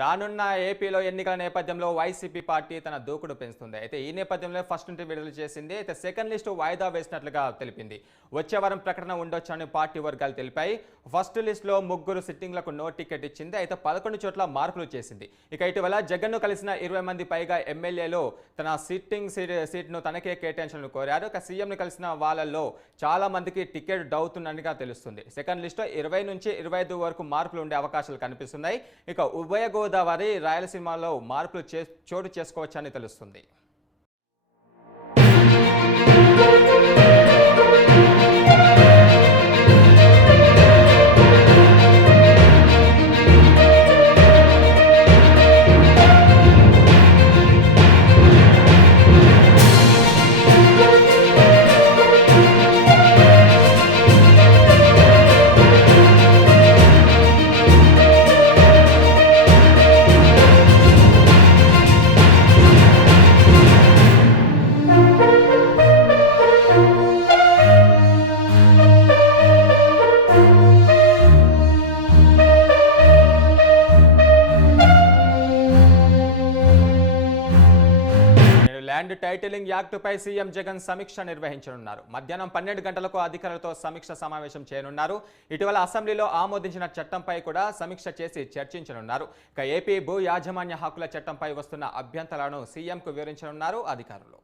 రానున్న ఏపీలో ఎన్నికల నేపథ్యంలో వైసీపీ పార్టీ తన దూకుడు పెంచుతుంది. అయితే ఈ నేపథ్యంలో ఫస్ట్ నుండి విడుదల చేసింది. అయితే సెకండ్ లిస్టు వాయిదా వేసినట్లుగా తెలిపింది. వచ్చే వారం ప్రకటన ఉండొచ్చని పార్టీ వర్గాలు తెలిపాయి. ఫస్ట్ లిస్టులో ముగ్గురు సిట్టింగ్లకు నో టికెట్ ఇచ్చింది. అయితే పదకొండు చోట్ల మార్పులు చేసింది. ఇక ఇటీవల జగన్ను కలిసిన ఇరవై మంది పైగా ఎమ్మెల్యేలు తన సిట్టింగ్ సీట్ సీట్ను తనకే కేటాయించాలని కోరారు. ఇక సీఎంను కలిసిన వాళ్ళల్లో చాలా మందికి టికెట్ డౌతున్నట్టుగా తెలుస్తుంది. సెకండ్ లిస్టులో ఇరవై నుంచి ఇరవై ఐదు వరకు మార్పులు ఉండే అవకాశాలు కనిపిస్తున్నాయి. ఇక ఉభయ గోదావరి రాయలసీమలో మార్పులు చే చోటు చేసుకోవచ్చని తెలుస్తుంది. ల్యాండ్ టైటిలింగ్ యాక్టుపై సీఎం జగన్ సమీక్ష నిర్వహించనున్నారు. మధ్యాహ్నం పన్నెండు గంటలకు అధికారులతో సమీక్ష సమావేశం చేయనున్నారు. ఇటీవల అసెంబ్లీలో ఆమోదించిన చట్టంపై కూడా సమీక్ష చేసి చర్చించనున్నారు. ఇక ఏపీ భూ యాజమాన్య హక్కుల చట్టంపై వస్తున్న అభ్యంతరాలను సీఎంకు వివరించనున్నారు అధికారులు.